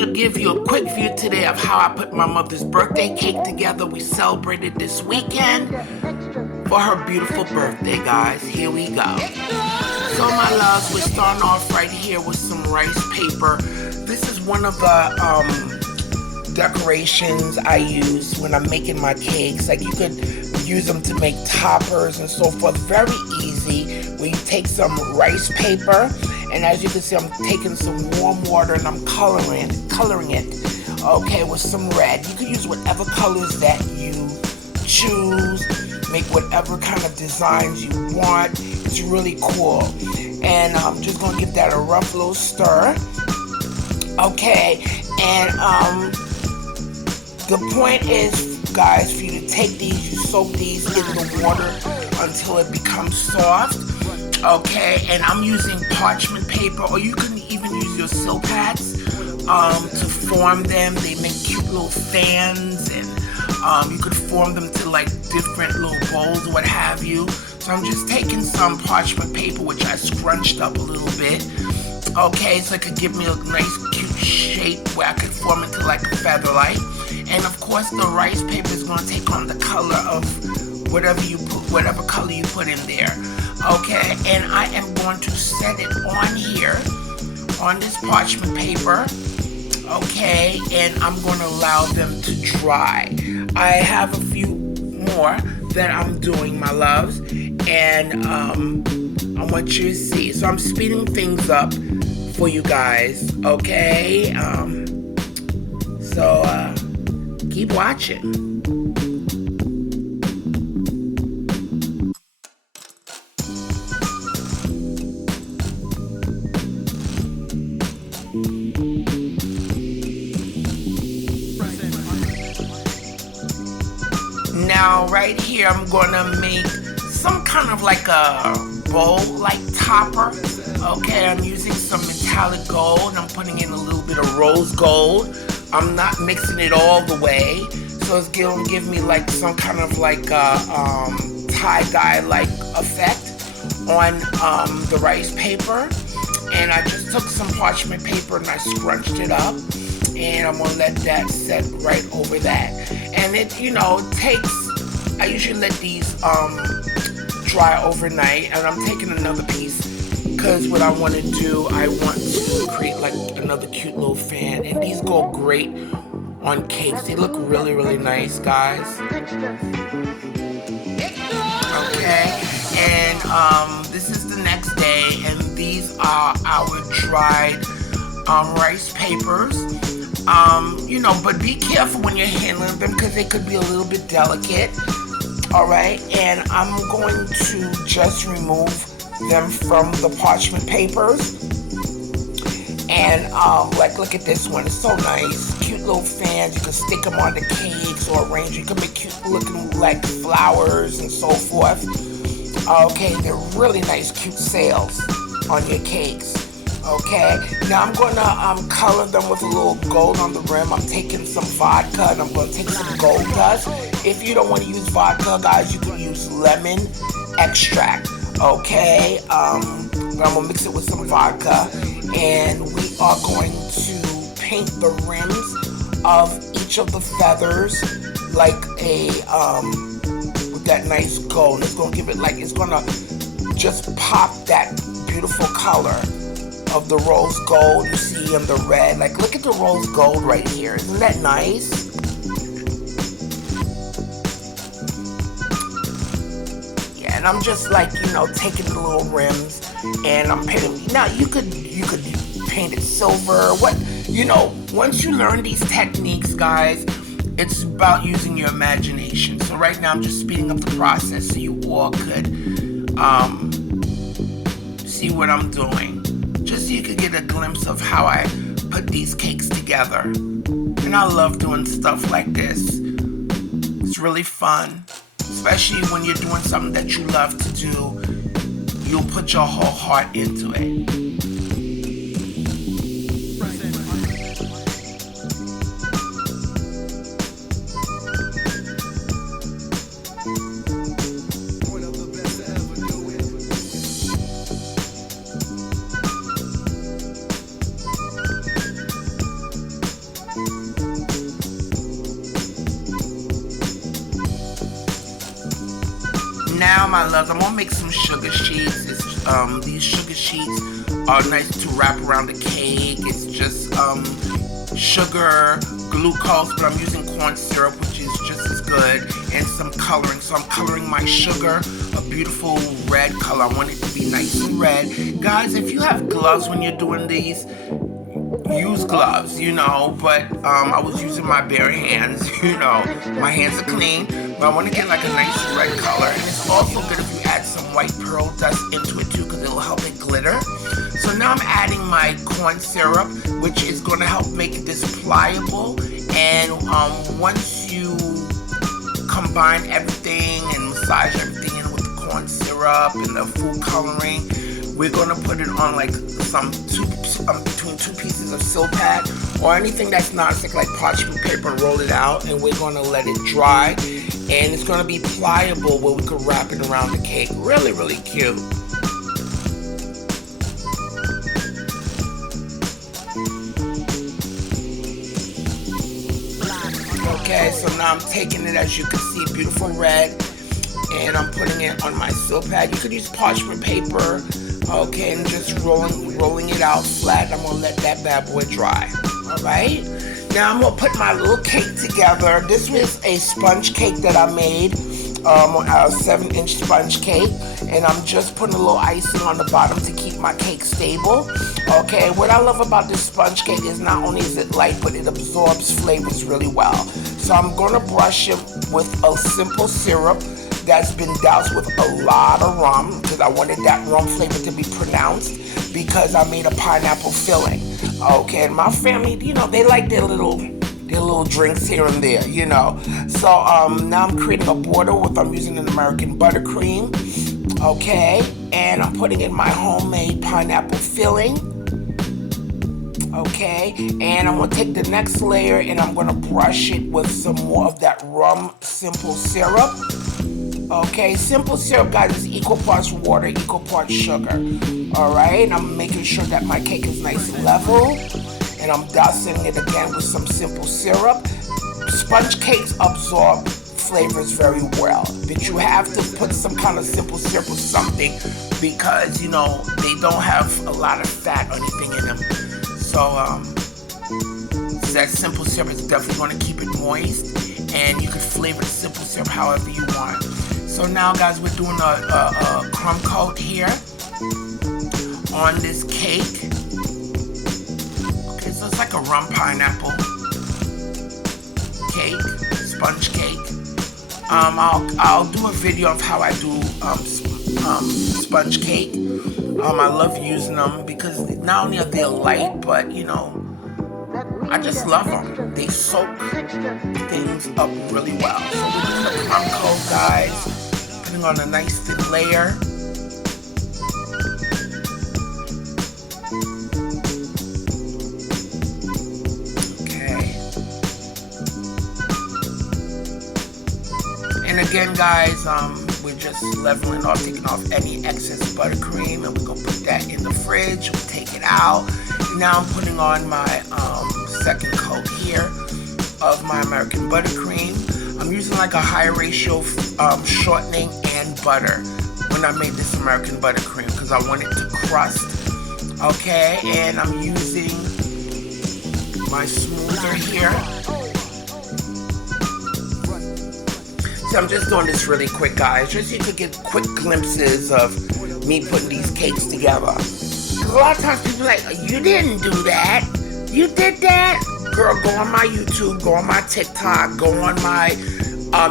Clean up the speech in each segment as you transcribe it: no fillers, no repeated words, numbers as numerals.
going to give you a quick view today of how I put my mother's birthday cake together. We celebrated this weekend for her beautiful birthday, guys. Here we go. So my loves, we're starting off right here with some rice paper. This is one of the decorations I use when I'm making my cakes. Like, you could use them to make toppers and so forth. Very easy. Where you take some rice paper, and as you can see, I'm taking some warm water and I'm coloring it, okay, with some red. You can use whatever colors that you choose. Make whatever kind of designs you want. It's really cool. And I'm just gonna give that a rough little stir. Okay, and the point is, guys, for you to take these, you soak these in the water until it becomes soft. Okay, and I'm using parchment paper, or you can even use your silk hats to form them. They make cute little fans, and you could form them to like different little bowls or what have you. So I'm just taking some parchment paper, which I scrunched up a little bit. Okay, so it could give me a nice cute shape where I could form it to like a feather light. And of course, the rice paper is going to take on the color of whatever color you put in there. Okay, and I am going to set it on here on this parchment paper. Okay, and I'm going to allow them to dry. I have a few more that I'm doing, my loves, and I want you to see. So I'm speeding things up for you guys. Okay, so keep watching. Now, right here, I'm gonna make some kind of like a bowl-like topper. Okay, I'm using some metallic gold. I'm putting in a little bit of rose gold. I'm not mixing it all the way, so it's gonna give me like some kind of like tie-dye-like effect on the rice paper. And I just took some parchment paper and I scrunched it up. And I'm gonna let that set right over that. And it, I usually let these dry overnight, and I'm taking another piece because what I want to do, I want to create like another cute little fan, and these go great on cakes. They look really, really nice, guys. Okay, and this is the next day, and these are our dried rice papers. But be careful when you're handling them because they could be a little bit delicate. All right, and I'm going to just remove them from the parchment papers. And like, look at this one. It's so nice. Cute little fans. You can stick them on the cakes or arrange. You can make cute looking like flowers and so forth. Okay, they're really nice, cute sails on your cakes. Okay, now I'm going to color them with a little gold on the rim. I'm taking some vodka and I'm going to take some gold dust. If you don't want to use vodka, guys, you can use lemon extract. Okay, but I'm going to mix it with some vodka, and we are going to paint the rims of each of the feathers like with that nice gold. It's going to give it like, it's going to just pop that beautiful color of the rose gold you see in the red. Like, look at the rose gold right here. Isn't that nice? Yeah, and I'm just like, taking the little rims and I'm painting. Now, you could paint it silver. Once you learn these techniques, guys, it's about using your imagination. So right now I'm just speeding up the process so you all could see what I'm doing. Just so you could get a glimpse of how I put these cakes together. And I love doing stuff like this. It's really fun, especially when you're doing something that you love to do. You'll put your whole heart into it. my loves, I'm gonna make some sugar sheets. These sugar sheets are nice to wrap around the cake. It's just sugar, glucose, but I'm using corn syrup, which is just as good, and some coloring. So I'm coloring my sugar a beautiful red color. I want it to be nice and red. Guys, if you have gloves when you're doing these, use gloves, you know, but I was using my bare hands, you know. My hands are clean, but I want to get like a nice red color. And it's also good if you add some white pearl dust into it too, because it'll help it glitter. So now I'm adding my corn syrup, which is going to help make this pliable. And once you combine everything and massage everything in with the corn syrup and the food coloring, we're going to put it on like between two pieces of silpat or anything that's nonstick like parchment paper, and roll it out, and we're going to let it dry, and it's going to be pliable where we can wrap it around the cake. Really, really cute. Okay, so now I'm taking it, as you can see, beautiful red, and I'm putting it on my silpat. You could use parchment paper, okay, and just rolling it out flat. I'm gonna let that bad boy dry. All right, now I'm gonna put my little cake together. This was a sponge cake that I made, a 7-inch sponge cake, and I'm just putting a little icing on the bottom to keep my cake stable. Okay, what I love about this sponge cake is not only is it light, but it absorbs flavors really well. So I'm gonna brush it with a simple syrup that's been doused with a lot of rum, because I wanted that rum flavor to be pronounced, because I made a pineapple filling. Okay, and my family, you know, they like their little drinks here and there, you know. So now I'm creating a border I'm using an American buttercream, okay, and I'm putting in my homemade pineapple filling, okay, and I'm gonna take the next layer and I'm gonna brush it with some more of that rum simple syrup. Okay, simple syrup, guys, is equal parts water, equal parts sugar. All right, I'm making sure that my cake is nice and level, and I'm dousing it again with some simple syrup. Sponge cakes absorb flavors very well, but you have to put some kind of simple syrup or something, because, you know, they don't have a lot of fat or anything in them. So that simple syrup is definitely going to keep it moist, and you can flavor the simple syrup however you want. So now, guys, we're doing a crumb coat here on this cake. Okay, so it's like a rum pineapple cake, sponge cake. I'll do a video of how I do sponge cake. I love using them because not only are they light, but, you know, I just love them. They soak things up really well. So we're doing the crumb coat, guys. Putting on a nice thin layer. Okay. And again, guys, we're just leveling off, taking off any excess buttercream, and we're gonna put that in the fridge. We'll take it out. Now I'm putting on my second coat here of my American buttercream. I'm using like a high ratio shortening and butter when I made this American buttercream, because I want it to crust. Okay, and I'm using my smoother here. So I'm just doing this really quick, guys, just so you could get quick glimpses of me putting these cakes together. Because a lot of times people are like, you didn't do that. You did that? Girl, go on my YouTube, go on my TikTok, go on my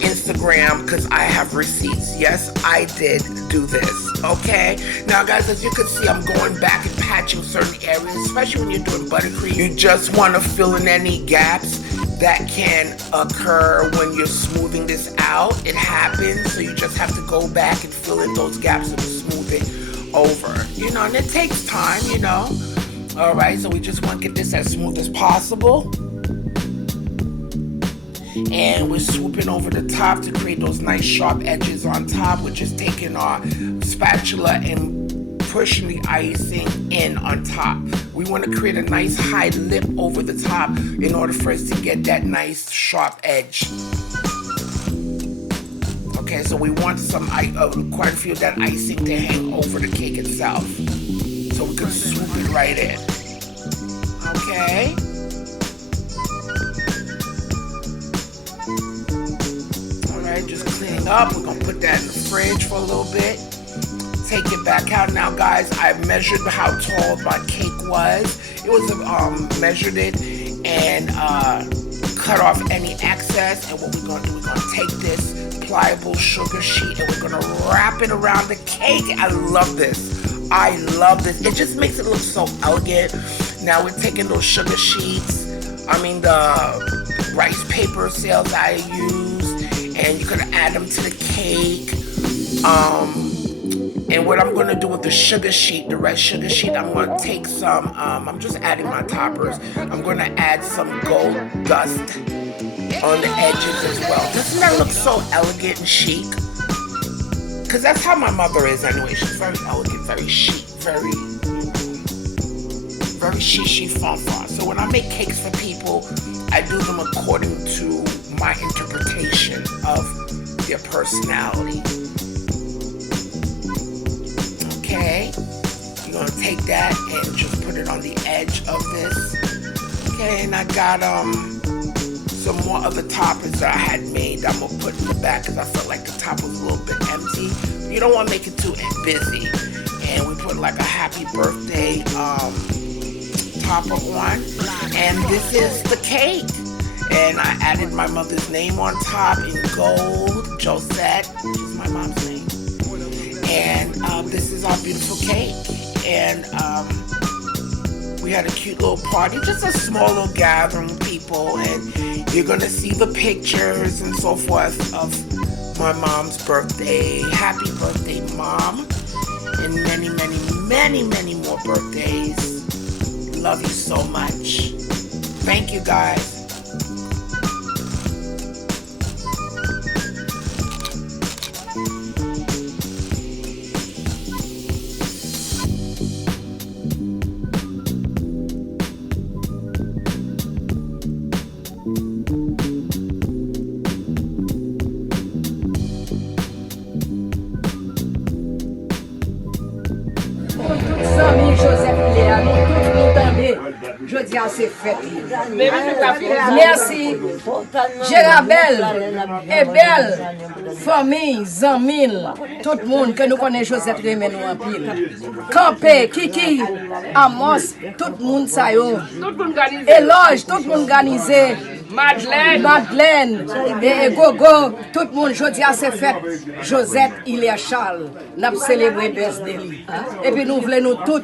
Instagram, because I have receipts. Yes, I did do this, okay? Now, guys, as you can see, I'm going back and patching certain areas, especially when you're doing buttercream. You just want to fill in any gaps that can occur when you're smoothing this out. It happens, so you just have to go back and fill in those gaps and smooth it over. You know, and it takes time, you know. All right, so we just want to get this as smooth as possible. And we're swooping over the top to create those nice sharp edges on top. We're just taking our spatula and pushing the icing in on top. We want to create a nice high lip over the top in order for us to get that nice sharp edge. Okay, so we want some quite a few of that icing to hang over the cake itself, so we can swoop it right in. Okay. All right, just cleaning up. We're gonna put that in the fridge for a little bit. Take it back out. Now, guys, I measured how tall my cake was. It was measured it and cut off any excess. And what we're gonna do, we're gonna take this pliable sugar sheet and we're gonna wrap it around the cake. I love this. I love this. It just makes it look so elegant. Now we're taking those sugar sheets, the rice paper sales I use, and you're gonna add them to the cake. And what I'm gonna do with the sugar sheet, the red sugar sheet, I'm gonna take some, I'm just adding my toppers. I'm gonna add some gold dust on the edges as well. Doesn't that look so elegant and chic? Because that's how my mother is anyway. She's very elegant, very chic, very chic, fun. So when I make cakes for people, I do them according to my interpretation of their personality. Okay, you're gonna take that and just put it on the edge of this. Okay, and I got some more other toppers that I had made that I'm gonna put in the back because I felt like the top was a little bit empty. You don't want to make it too busy. And we put like a happy birthday topper on. And this is the cake. And I added my mother's name on top in gold, Josette, which is my mom's name. And this is our beautiful cake. And we had a cute little party, just a small little gathering with people. And you're gonna see the pictures and so forth of my mom's birthday. Happy birthday, Mom. And many, many, many, many more birthdays. Love you so much. Thank you, guys. Je dis à ces fêtes. Merci. Gérard Belle et Belle, famille, amis, tout le monde que nous connaissons Joseph Remen en pile. Campé, Kiki, Amos, tout le monde ça yo. Éloge, tout le monde organisé. Madeleine et Gogo, tout le monde, je dis à ces fêtes, Josette, il est Charles, nous avons célébré birthday. Et puis nous voulons nous tous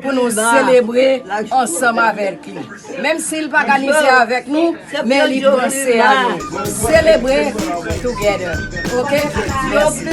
pour nous célébrer ensemble avec lui. Même s'il n'est pas organisé avec nous, mais il pense à nous. Célébrer together. Ok? Merci.